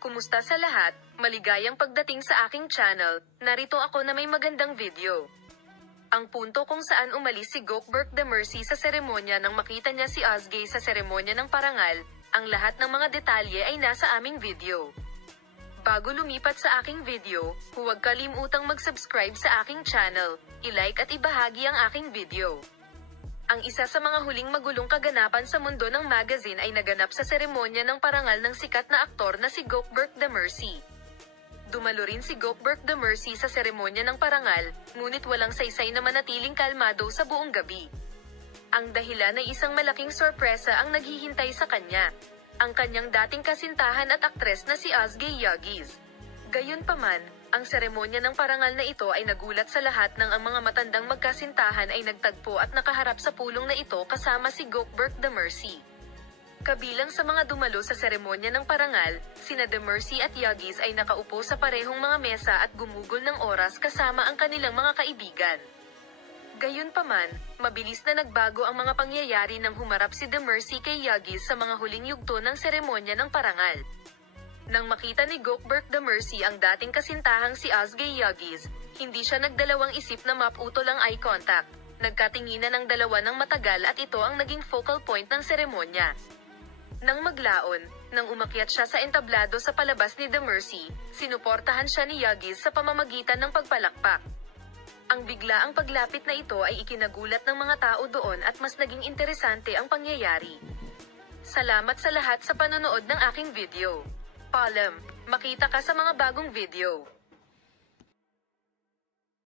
Kumusta sa lahat? Maligayang pagdating sa aking channel. Narito ako na may magandang video. Ang punto kung saan umalis si Gökberk Demirci sa seremonya nang makita niya si Özge sa seremonya ng parangal, ang lahat ng mga detalye ay nasa aming video. Bago lumipat sa aking video, huwag kalimutang mag-subscribe sa aking channel, i-like at ibahagi ang aking video. Ang isa sa mga huling magulong kaganapan sa mundo ng magazine ay naganap sa seremonya ng parangal ng sikat na aktor na si Gökberk Demirci. Dumalo rin si Gökberk Demirci sa seremonya ng parangal, ngunit walang saysay na manatiling kalmado sa buong gabi. Ang dahilan ay isang malaking sorpresa ang naghihintay sa kanya. Ang kanyang dating kasintahan at aktres na si Özge Yağız. Gayunpaman, ang seremonya ng parangal na ito ay nagulat sa lahat nang ang mga matandang magkasintahan ay nagtagpo at nakaharap sa pulong na ito kasama si Gökberk Demirci. Kabilang sa mga dumalo sa seremonya ng parangal, sina Demirci at Yağız ay nakaupo sa parehong mga mesa at gumugol ng oras kasama ang kanilang mga kaibigan. Gayunpaman, mabilis na nagbago ang mga pangyayari nang humarap si Demirci kay Yağız sa mga huling yugto ng seremonya ng parangal. Nang makita ni Gökberk Demirci ang dating kasintahang si Özge Yağız, hindi siya nagdalawang isip na maputol ang eye contact. Nagkatinginan ang dalawa ng matagal at ito ang naging focal point ng seremonya. Nang maglaon, nang umakyat siya sa entablado sa palabas ni Demirci, sinuportahan siya ni Yağız sa pamamagitan ng pagpalakpak. Ang biglaang paglapit na ito ay ikinagulat ng mga tao doon at mas naging interesante ang pangyayari. Salamat sa lahat sa panonood ng aking video. Paalam, makita ka sa mga bagong video.